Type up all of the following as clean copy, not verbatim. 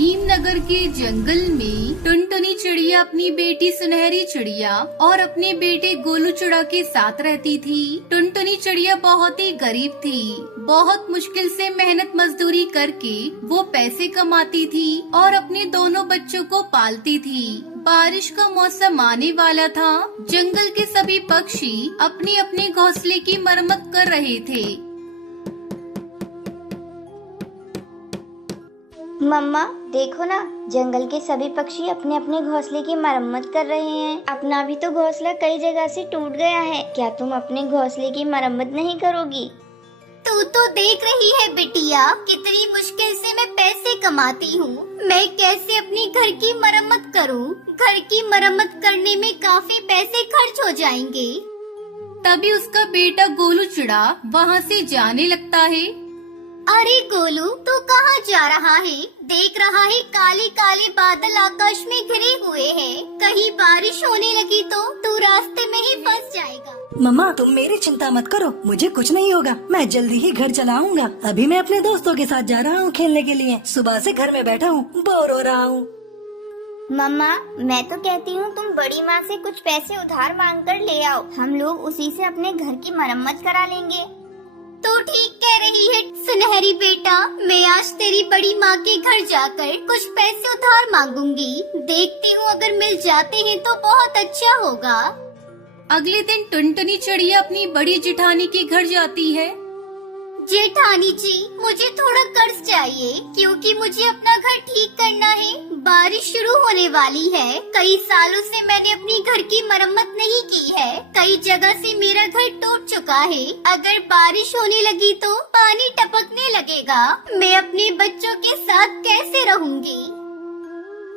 नीमनगर के जंगल में टुनटुनी चिड़िया अपनी बेटी सुनहरी चिड़िया और अपने बेटे गोलू चिड़ा के साथ रहती थी। टुनटुनी चिड़िया बहुत ही गरीब थी। बहुत मुश्किल से मेहनत मजदूरी करके वो पैसे कमाती थी और अपने दोनों बच्चों को पालती थी। बारिश का मौसम आने वाला था। जंगल के सभी पक्षी अपने अपने घोंसले की मरम्मत कर रहे थे। मम्मा देखो ना, जंगल के सभी पक्षी अपने अपने घोंसले की मरम्मत कर रहे हैं। अपना भी तो घोंसला कई जगह से टूट गया है। क्या तुम अपने घोंसले की मरम्मत नहीं करोगी? तू तो देख रही है बिटिया, कितनी मुश्किल से मैं पैसे कमाती हूँ। मैं कैसे अपनी घर की मरम्मत करूँ? घर की मरम्मत करने में काफी पैसे खर्च हो जाएंगे। तभी उसका बेटा गोलू चिड़ा वहाँ से जाने लगता है। अरे गोलू, तू कहाँ जा रहा है? देख रहा है काले काले बादल आकाश में घिरे हुए हैं। कहीं बारिश होने लगी तो तू रास्ते में ही फंस जाएगा। मम्मा तुम मेरी चिंता मत करो, मुझे कुछ नहीं होगा। मैं जल्दी ही घर चला आऊंगा। अभी मैं अपने दोस्तों के साथ जा रहा हूँ खेलने के लिए। सुबह से घर में बैठा हूँ, बोर हो रहा हूँ। मम्मा मैं तो कहती हूँ तुम बड़ी माँ से कुछ पैसे उधार मांग कर ले आओ। हम लोग उसी से अपने घर की मरम्मत करा लेंगे। तू ठीक कह रही है सुनहरी बेटा। मैं आज तेरी बड़ी माँ के घर जाकर कुछ पैसे उधार मांगूंगी। देखती हूँ अगर मिल जाते हैं तो बहुत अच्छा होगा। अगले दिन टुनटुनी चिड़िया अपनी बड़ी जेठानी के घर जाती है। जेठानी जी, मुझे थोड़ा कर्ज चाहिए क्योंकि मुझे अपना घर ठीक करना है। बारिश शुरू होने वाली है। कई सालों से मैंने अपनी घर की मरम्मत नहीं की है। कई जगह से मेरा घर टूट चुका है। अगर बारिश होने लगी तो पानी टपकने लगेगा। मैं अपने बच्चों के साथ कैसे रहूंगी?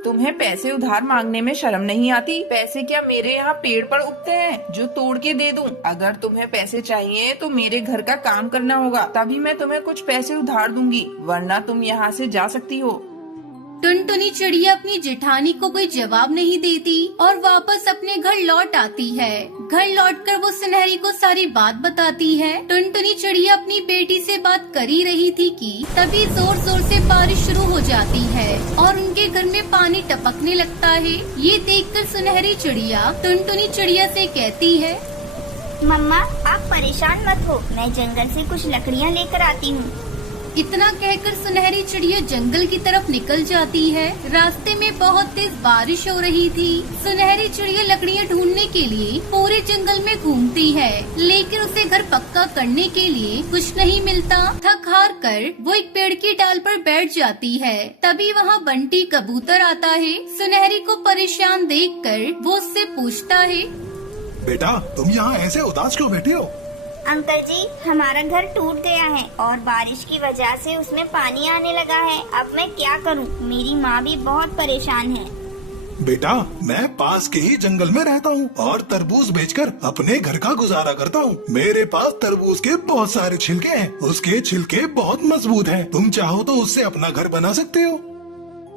तुम्हें पैसे उधार मांगने में शर्म नहीं आती? पैसे क्या मेरे यहाँ पेड़ पर उगते हैं जो तोड़ के दे दूं? अगर तुम्हें पैसे चाहिए तो मेरे घर का काम करना होगा, तभी मैं तुम्हें कुछ पैसे उधार दूंगी, वरना तुम यहाँ से जा सकती हो। टुनटुनी चिड़िया अपनी जेठानी को कोई जवाब नहीं देती और वापस अपने घर लौट आती है। घर लौटकर वो सुनहरी को सारी बात बताती है। टुनटुनी चिड़िया अपनी बेटी से बात कर ही रही थी कि तभी जोर जोर से बारिश शुरू हो जाती है और उनके घर में पानी टपकने लगता है। ये देखकर सुनहरी चिड़िया टुनटुनी चिड़िया से कहती है, मम्मा आप परेशान मत हो, मैं जंगल से कुछ लकड़ियाँ लेकर आती हूँ। इतना कहकर सुनहरी चिड़िया जंगल की तरफ निकल जाती है। रास्ते में बहुत तेज बारिश हो रही थी। सुनहरी चिड़िया लकड़ियाँ ढूंढने के लिए पूरे जंगल में घूमती है, लेकिन उसे घर पक्का करने के लिए कुछ नहीं मिलता। थक हार कर वो एक पेड़ की डाल पर बैठ जाती है। तभी वहाँ बंटी कबूतर आता है। सुनहरी को परेशान देखकर वो उससे पूछता है, बेटा तुम यहाँ ऐसे उदास क्यों बैठे हो? अंकल जी, हमारा घर टूट गया है और बारिश की वजह से उसमें पानी आने लगा है। अब मैं क्या करूं? मेरी माँ भी बहुत परेशान है। बेटा मैं पास के ही जंगल में रहता हूँ और तरबूज बेचकर अपने घर का गुजारा करता हूँ। मेरे पास तरबूज के बहुत सारे छिलके हैं। उसके छिलके बहुत मजबूत हैं। तुम चाहो तो उससे अपना घर बना सकते हो।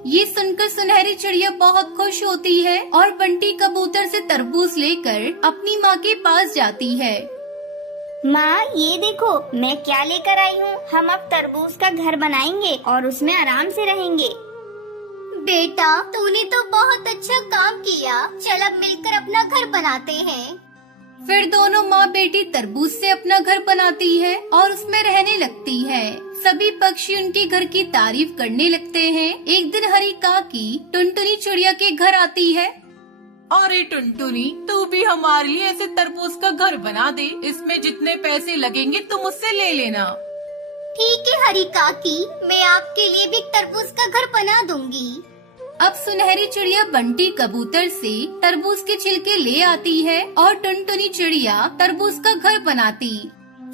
ये सुनकर सुनहरी चिड़िया बहुत खुश होती है और बंटी कबूतर से तरबूज लेकर अपनी माँ के पास जाती है। माँ ये देखो मैं क्या लेकर आई हूँ। हम अब तरबूज का घर बनाएंगे और उसमें आराम से रहेंगे। बेटा तूने तो बहुत अच्छा काम किया। चल अब मिलकर अपना घर बनाते हैं। फिर दोनों माँ बेटी तरबूज से अपना घर बनाती है और उसमें रहने लगती है। सभी पक्षी उनके घर की तारीफ करने लगते हैं। एक दिन हरी काकी टुनटुनी चिड़िया के घर आती है। अरे टुनटुनी, तू भी हमारे लिए ऐसे तरबूज का घर बना दे। इसमें जितने पैसे लगेंगे तुम उससे ले लेना। ठीक है हरी काकी, मैं आपके लिए भी तरबूज का घर बना दूंगी। अब सुनहरी चिड़िया बंटी कबूतर से तरबूज के छिलके ले आती है और टुनटुनी चिड़िया तरबूज का घर बनाती।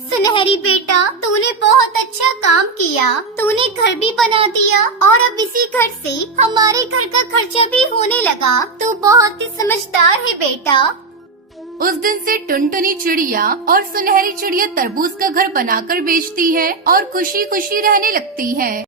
सुनहरी बेटा, तूने बहुत अच्छा काम किया। तूने घर भी बना दिया और अब इसी घर से हमारे घर का खर्चा भी होने लगा। तू बहुत ही समझदार है बेटा। उस दिन से टुनटुनी चिड़िया और सुनहरी चिड़िया तरबूज का घर बनाकर बेचती है और खुशी खुशी रहने लगती है।